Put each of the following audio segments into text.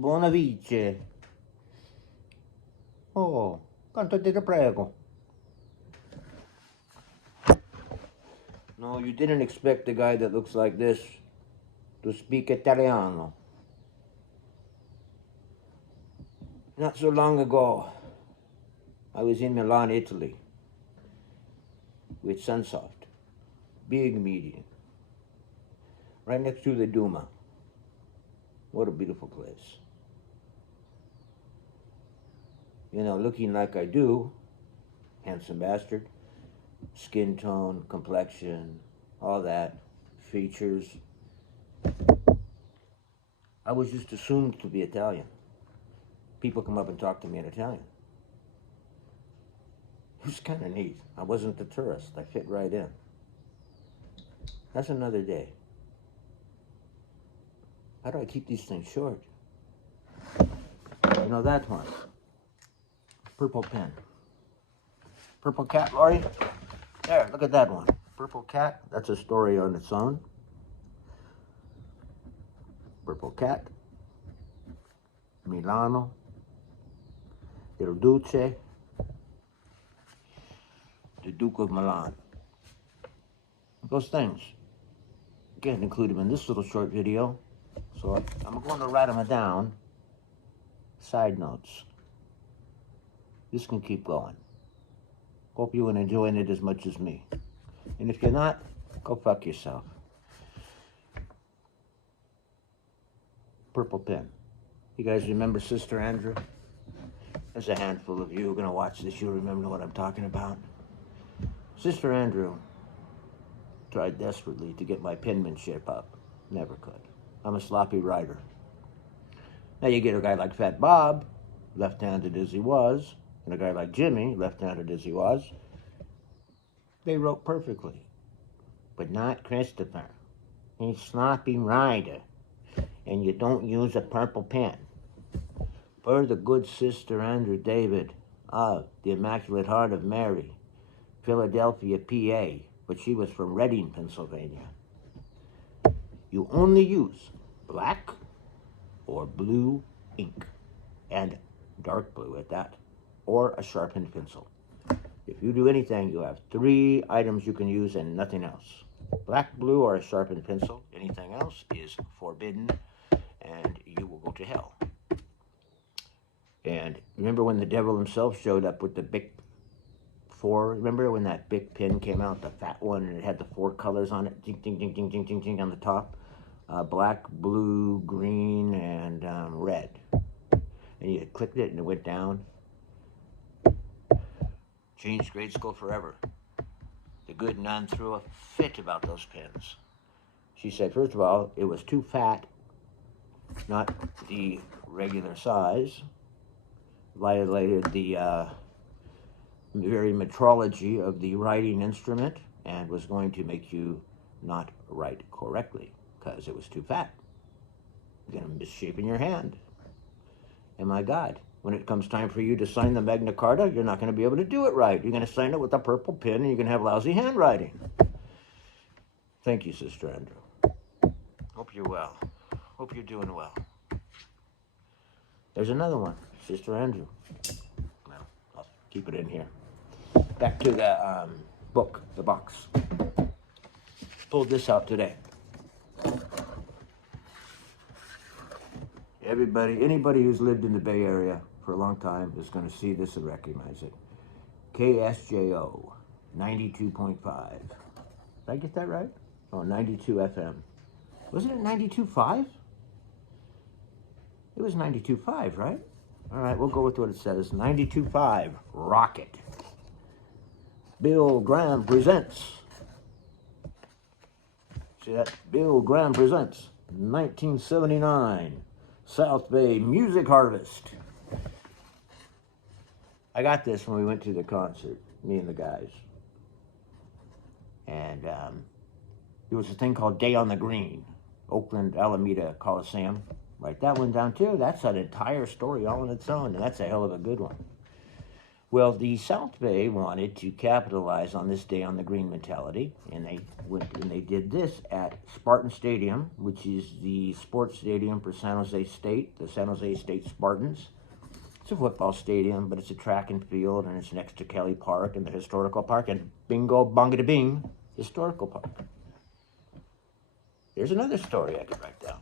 buona vice. Oh, quanto te prego. No, you didn't expect a guy that looks like this to speak Italiano. Not so long ago, I was in Milan, Italy, with Sunsoft, big meeting, right next to the Duma. What a beautiful place. You know, looking like I do, handsome bastard, skin tone, complexion, all that, features. I was just assumed to be Italian. People come up and talk to me in Italian. It was kind of neat. I wasn't a tourist. I fit right in. That's another day. How do I keep these things short? You know that one. Purple pen. Purple cat, Lori? There, look at that one. Purple cat. That's a story on its own. Purple cat. Milano. Il Duce. The Duke of Milan. Those things. Can't include them in this little short video. So I'm going to write them down. Side notes. This can keep going. Hope you are enjoying it as much as me. And if you're not, go fuck yourself. Purple pen. You guys remember Sister Andrew? There's a handful of you who are going to watch this. You'll remember what I'm talking about. Sister Andrew tried desperately to get my penmanship up. Never could. I'm a sloppy writer. Now you get a guy like Fat Bob, left-handed as he was, and a guy like Jimmy, left-handed as he was. They wrote perfectly, but not Christopher. He's a sloppy writer, and you don't use a purple pen. For the good Sister Andrew David of the Immaculate Heart of Mary, Philadelphia, PA, but she was from Reading, Pennsylvania. You only use black or blue ink, and dark blue at that, or a sharpened pencil. If you do anything, you have 3 items you can use and nothing else. Black, blue, or a sharpened pencil. Anything else is forbidden, and you will go to hell. And remember when the devil himself showed up with the Bic 4? Remember when that Bic pen came out, the fat one, and it had the 4 colors on it? Ding, ding, ding, ding, ding, ding, ding on the top. Black, blue, green, and red. And you clicked it and it went down. Changed grade school forever. The good nun threw a fit about those pens. She said, first of all, it was too fat, not the regular size. Violated the very metrology of the writing instrument and was going to make you not write correctly because it was too fat. You're going to misshapen your hand. And my God, when it comes time for you to sign the Magna Carta, you're not going to be able to do it right. You're going to sign it with a purple pen and you're going to have lousy handwriting. Thank you, Sister Andrew. Hope you're well. Hope you're doing well. There's another one, Sister Andrew. Well, I'll keep it in here. Back to the book, the box. Pulled this out today. Anybody who's lived in the Bay Area for a long time is going to see this and recognize it. KSJO, 92.5. Did I get that right? Oh, 92 FM. Wasn't it 92.5? It was 92.5, right? All right, we'll go with what it says. 92.5, Rocket. Bill Graham presents. See that? Bill Graham presents 1979 South Bay Music Harvest. I got this when we went to the concert, me and the guys. And there was a thing called Day on the Green, Oakland Alameda Coliseum. Write that one down too. That's an entire story all on its own, and that's a hell of a good one. Well, the South Bay wanted to capitalize on this day on the green mentality, and they went and they did this at Spartan Stadium, which is the sports stadium for San Jose State, the San Jose State Spartans. It's a football stadium, but it's a track and field, and it's next to Kelly Park and the historical park, and bingo, bongada bing, historical park. There's another story I could write down.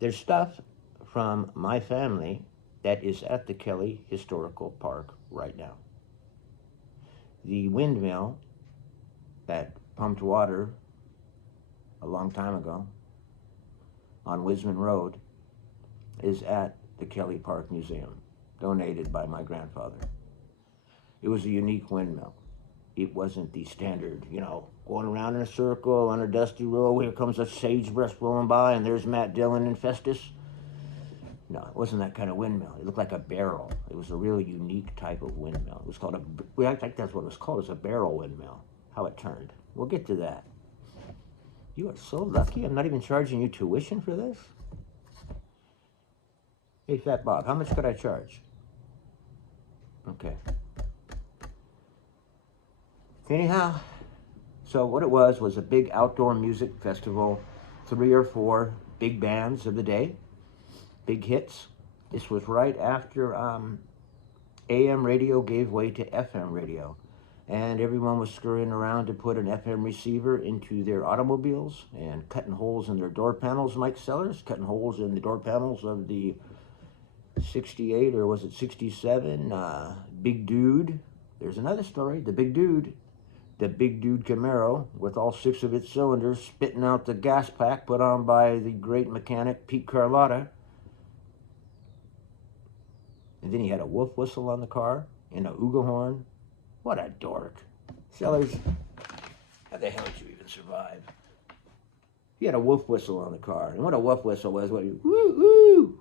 There's stuff from my family that is at the Kelly Historical Park right now. The windmill that pumped water a long time ago on Wisman Road is at the Kelly Park Museum, donated by my grandfather. It was a unique windmill. It wasn't the standard, going around in a circle on a dusty road, here comes a sagebrush blowing by, and there's Matt Dillon and Festus. No, it wasn't that kind of windmill. It looked like a barrel. It was a really unique type of windmill. It was called I think that's what it was called. It was a barrel windmill, how it turned. We'll get to that. You are so lucky I'm not even charging you tuition for this. Hey, Fat Bob, how much could I charge? Okay. Anyhow, so what it was a big outdoor music festival, 3 or 4 big bands of the day. Big hits. This was right after AM radio gave way to FM radio. And everyone was scurrying around to put an FM receiver into their automobiles and cutting holes in their door panels, Mike Sellers, cutting holes in the door panels of the 68, or was it 67, Big Dude. There's another story, the Big Dude Camaro, with all 6 of its cylinders spitting out the gas pack put on by the great mechanic Pete Carlotta. And then he had a wolf whistle on the car and a ooga horn. What a dork. Sellers, how the hell did you even survive? He had a wolf whistle on the car. And what a wolf whistle was, woo, woo.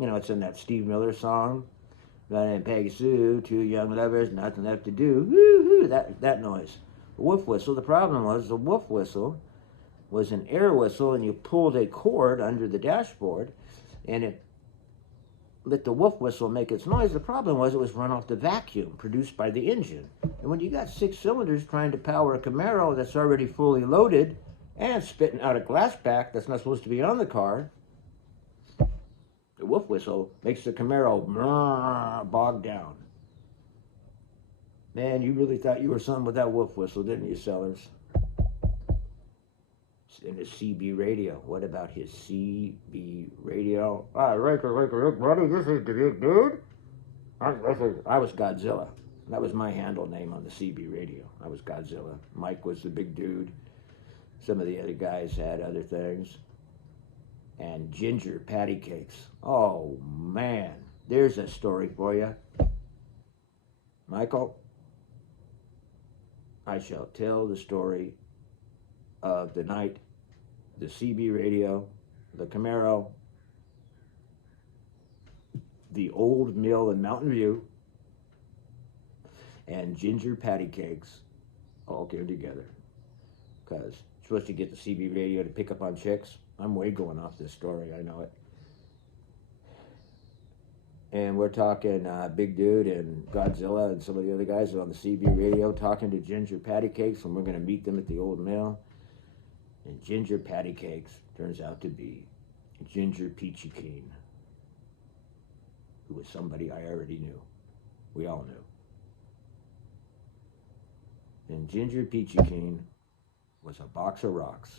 It's in that Steve Miller song. Run and Peggy Sue, 2 young lovers, nothing left to do. Woo, woo, that noise. The wolf whistle, the problem was the wolf whistle was an air whistle, and you pulled a cord under the dashboard, and it let the wolf whistle make its noise. The problem was it was run off the vacuum produced by the engine. And when you got 6 cylinders trying to power a Camaro that's already fully loaded and spitting out a glass pack that's not supposed to be on the car, the wolf whistle makes the Camaro bog down. Man, you really thought you were something with that wolf whistle, didn't you, Sellers? And his CB radio. What about his CB radio? Rick, buddy, this is the big dude. I was Godzilla. That was my handle name on the CB radio. I was Godzilla. Mike was the big dude. Some of the other guys had other things. And ginger patty cakes. Oh, man. There's a story for you. Michael, I shall tell the story of the night the CB radio, the Camaro, the old mill in Mountain View, and ginger patty cakes all came together. Because you're supposed to get the CB radio to pick up on chicks. I'm way going off this story, I know it. And we're talking Big Dude and Godzilla and some of the other guys are on the CB radio talking to ginger patty cakes, and we're going to meet them at the old mill. And ginger patty cakes turns out to be Ginger Peachy Keen, who was somebody I already knew. We all knew. And Ginger Peachy Keen was a box of rocks.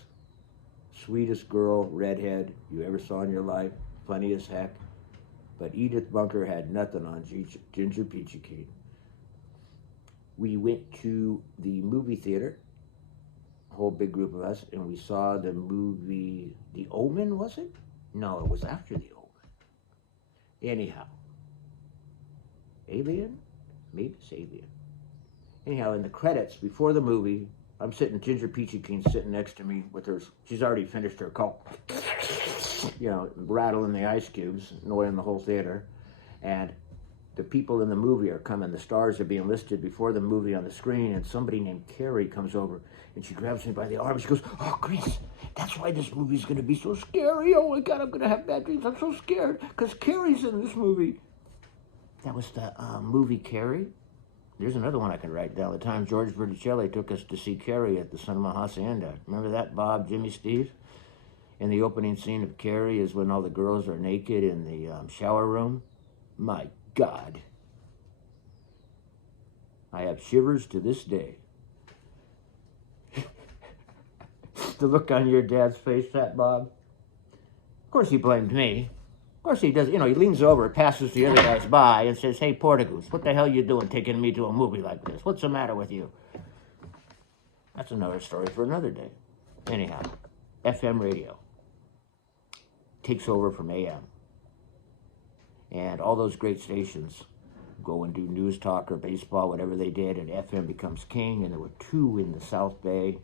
Sweetest girl, redhead you ever saw in your life, funny as heck. But Edith Bunker had nothing on Ginger Peachy Keen. We went to the movie theater, a whole big group of us, and we saw the movie, The Omen, was it? No, it was after The Omen. Anyhow, Alien? Maybe it's Alien. Anyhow, in the credits, before the movie, I'm sitting, Ginger Peachy Keen sitting next to me with her, she's already finished her Coke. Rattling the ice cubes, annoying the whole theater. And the people in the movie are coming, the stars are being listed before the movie on the screen, and somebody named Carrie comes over, and she grabs me by the arm, and she goes, "Oh, Chris, that's why this movie's going to be so scary. Oh my God, I'm going to have bad dreams. I'm so scared, because Carrie's in this movie." that was the movie Carrie. There's another one I can write down. The time George Berticelli took us to see Carrie at the Cinema Hacienda. Remember that, Bob, Jimmy, Steve? And the opening scene of Carrie is when all the girls are naked in the shower room. My God. I have shivers to this day. The look on your dad's face, that Bob. Of course he blamed me. Of course he does. You know, he leans over, passes the other guys by, and says, "Hey, Portugoose, what the hell you doing taking me to a movie like this? What's the matter with you?" That's another story for another day. Anyhow, FM radio takes over from AM. And all those great stations go and do news talk or baseball, whatever they did, and FM becomes king. And there were two in the South Bay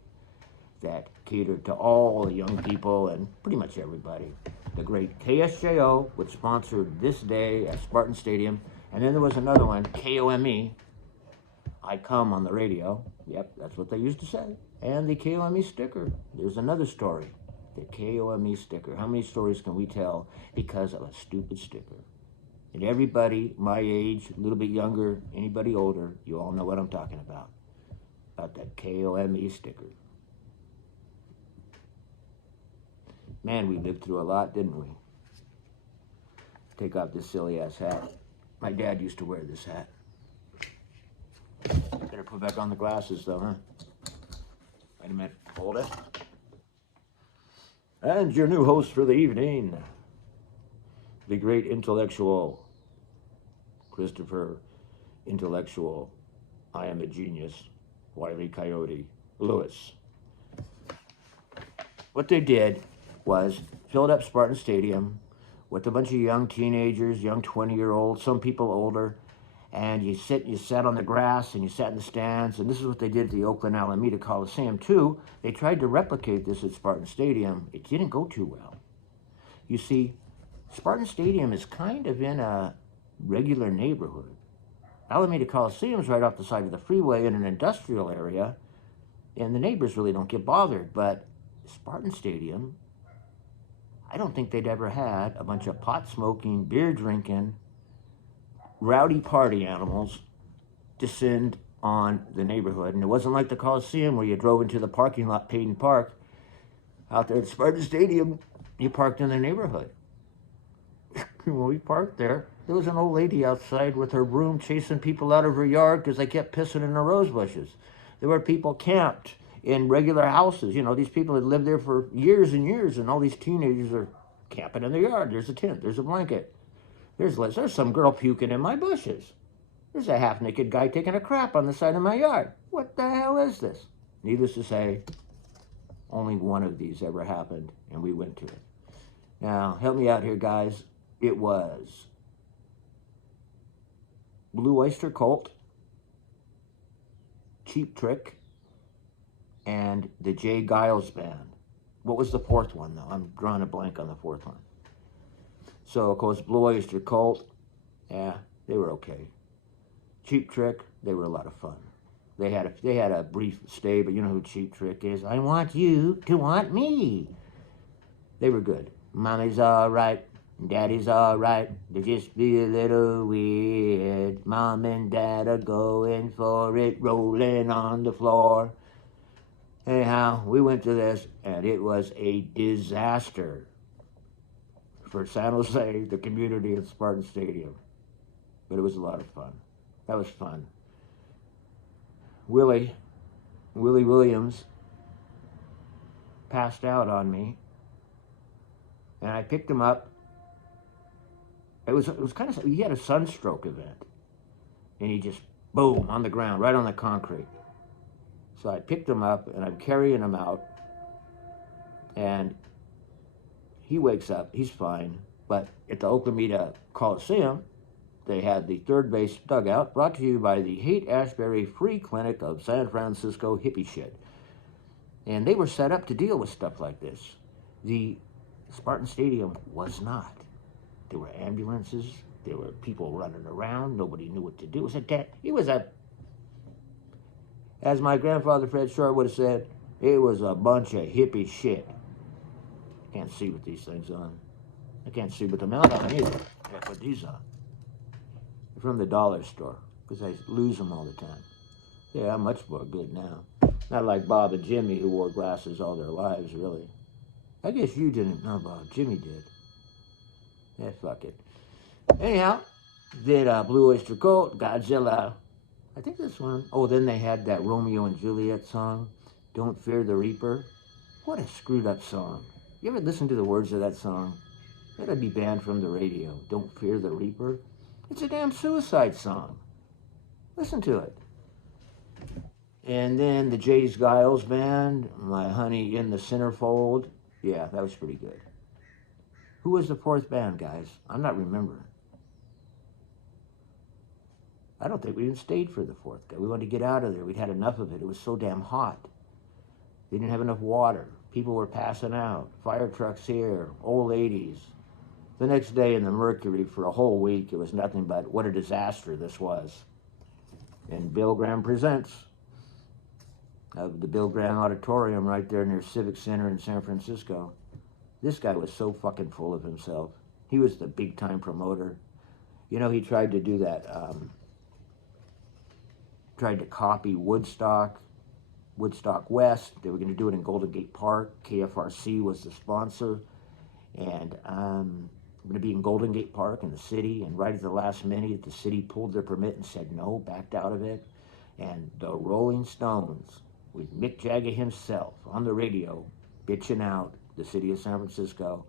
that catered to all the young people and pretty much everybody. The great KSJO, which sponsored this day at Spartan Stadium. And then there was another one, KOME. I come on the radio. Yep, that's what they used to say. And the KOME sticker. There's another story. The KOME sticker. How many stories can we tell because of a stupid sticker? And everybody my age, a little bit younger, anybody older, you all know what I'm talking about. About that KOME sticker. Man, we lived through a lot, didn't we? Take off this silly ass hat. My dad used to wear this hat. Better put back on the glasses though, huh? Wait a minute, hold it. And your new host for the evening, the great intellectual, Christopher Intellectual, I am a genius, Wile E. Coyote, Lewis. What they did was filled up Spartan Stadium with a bunch of young teenagers, young 20-year-olds, some people older, and you sat on the grass and you sat in the stands, and this is what they did at the Oakland Alameda Coliseum too. They tried to replicate this at Spartan Stadium. It didn't go too well. You see, Spartan Stadium is kind of in a regular neighborhood. Alameda Coliseum is right off the side of the freeway in an industrial area, and the neighbors really don't get bothered, but Spartan Stadium, I don't think they'd ever had a bunch of pot-smoking, beer-drinking, rowdy party animals descend on the neighborhood. And it wasn't like the Coliseum where you drove into the parking lot, paid and parked. Out there at Spartan Stadium, you parked in the neighborhood. When we parked there was an old lady outside with her broom chasing people out of her yard because they kept pissing in the rose bushes. There were people camped in regular houses. You know, these people had lived there for years and years, and all these teenagers are camping in their yard. There's a tent, there's a blanket. There's some girl puking in my bushes. There's a half-naked guy taking a crap on the side of my yard. What the hell is this? Needless to say, only one of these ever happened, and we went to it. Now, help me out here, guys. It was Blue Öyster Cult, Cheap Trick, and the Geils band. What was the fourth one, though? I'm drawing a blank on the fourth one. So, of course, Blue Öyster Cult, yeah, they were okay. Cheap Trick, they were a lot of fun. They had a brief stay, but you know who Cheap Trick is. I want you to want me. They were good. Mommy's all right, Daddy's all right. They just be a little weird. Mom and Dad are going for it, rolling on the floor. Anyhow, we went to this, and it was a disaster for San Jose, the community at Spartan Stadium. But it was a lot of fun. That was fun. Willie Williams passed out on me, and I picked him up. It was kind of, he had a sunstroke event, and he just, boom, on the ground, right on the concrete. So I picked him up, and I'm carrying him out, and he wakes up, he's fine, but at the Alameda Coliseum, they had the third base dugout, brought to you by the Haight-Ashbury Free Clinic of San Francisco hippie shit. And they were set up to deal with stuff like this. The Spartan Stadium was not. There were ambulances, there were people running around, nobody knew what to do. It was a, as my grandfather Fred Short would have said, it was a bunch of hippie shit. Can't see with these things on. I can't see with them out on either. I put these on. from the dollar store, because I lose them all the time. They are much more good now. Not like Bob and Jimmy, who wore glasses all their lives, really. I guess you didn't know, Bob. Jimmy did. Yeah, fuck it. Anyhow, did Blue Öyster Cult, Godzilla. I think this one. Oh, then they had that Romeo and Juliet song, Don't Fear the Reaper. What a screwed up song. You ever listen to the words of that song? That'd be banned from the radio. Don't Fear the Reaper. It's a damn suicide song. Listen to it. And then the Geils band, My Honey in the Centerfold. Yeah, that was pretty good. Who was the fourth band, guys? I'm not remembering. I don't think we even stayed for the fourth guy. We wanted to get out of there. We'd had enough of it. It was so damn hot. They didn't have enough water. People were passing out. Fire trucks here. Old ladies. The next day in the Mercury for a whole week, it was nothing but what a disaster this was. And Bill Graham Presents of the Bill Graham Auditorium right there near Civic Center in San Francisco. This guy was so fucking full of himself. He was the big-time promoter. You know, he tried to do that, tried to copy Woodstock West. They were going to do it in Golden Gate Park. KFRC was the sponsor. And I'm going to be in Golden Gate Park in the city. And right at the last minute, the city pulled their permit and said no, backed out of it. And the Rolling Stones, with Mick Jagger himself on the radio, bitching out the city of San Francisco.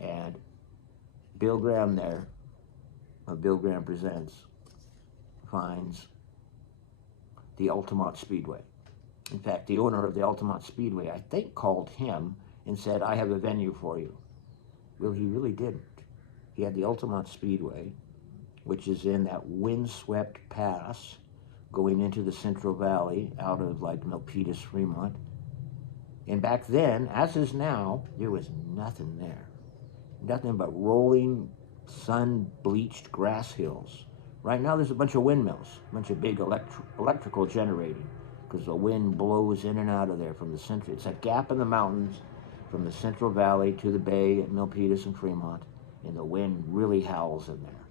And Bill Graham there, Bill Graham Presents, finds the Altamont Speedway. In fact, the owner of the Altamont Speedway, I think, called him and said, I have a venue for you. Well, he really didn't. He had the Altamont Speedway, which is in that windswept pass going into the Central Valley out of like Milpitas, Fremont. And back then, as is now, there was nothing there. Nothing but rolling, sun-bleached grass hills. Right now there's a bunch of windmills, a bunch of big electrical generating, because the wind blows in and out of there from the center. It's a gap in the mountains from the Central Valley to the bay at Milpitas and Fremont, and the wind really howls in there.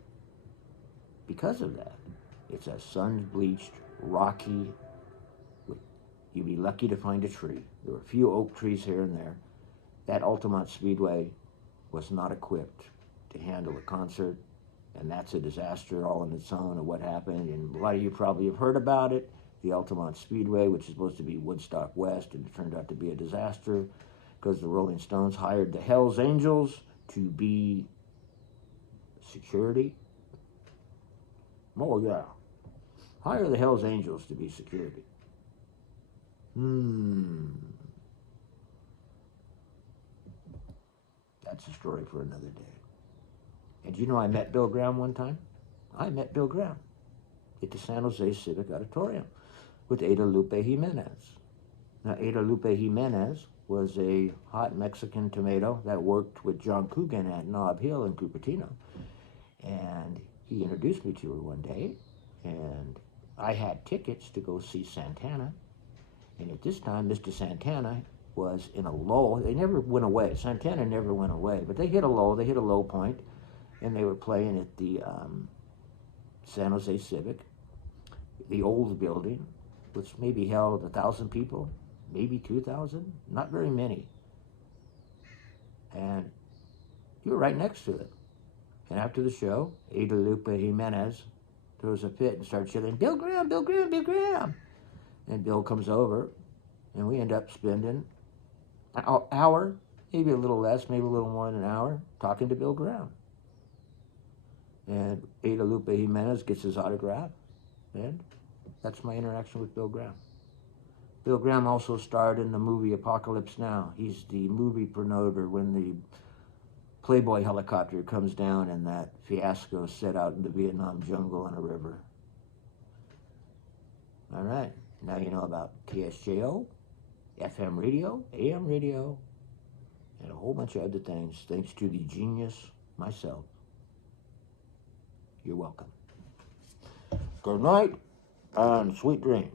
Because of that, it's a sun-bleached, rocky, you'd be lucky to find a tree. There were a few oak trees here and there. That Altamont Speedway was not equipped to handle a concert, and that's a disaster all on its own of what happened. And a lot of you probably have heard about it. The Altamont Speedway, which is supposed to be Woodstock West, and it turned out to be a disaster because the Rolling Stones hired the Hells Angels to be security. Oh, yeah. Hire the Hells Angels to be security. That's a story for another day. And you know I met Bill Graham one time? I met Bill Graham at the San Jose Civic Auditorium with Ada Lupe Jimenez. Now, Ada Lupe Jimenez was a hot Mexican tomato that worked with John Coogan at Nob Hill in Cupertino. And he introduced me to her one day, and I had tickets to go see Santana. And at this time, Mr. Santana was in a lull. They never went away. Santana never went away, but they hit a lull. They hit a low point, and they were playing at the San Jose Civic, the old building, which maybe held 1,000 people, maybe 2,000, not very many. And you were right next to it. And after the show, Ada Lupe Jimenez throws a fit and starts yelling, Bill Graham, Bill Graham, Bill Graham. And Bill comes over, and we end up spending an hour, maybe a little less, maybe a little more than an hour, talking to Bill Graham. And Ada Lupe Jimenez gets his autograph, and that's my interaction with Bill Graham. Bill Graham also starred in the movie Apocalypse Now. He's the movie promoter when the Playboy helicopter comes down and that fiasco set out in the Vietnam jungle on a river. All right. Now you know about KSJO, FM radio, AM radio, and a whole bunch of other things, thanks to the genius myself. You're welcome. Good night and sweet dreams.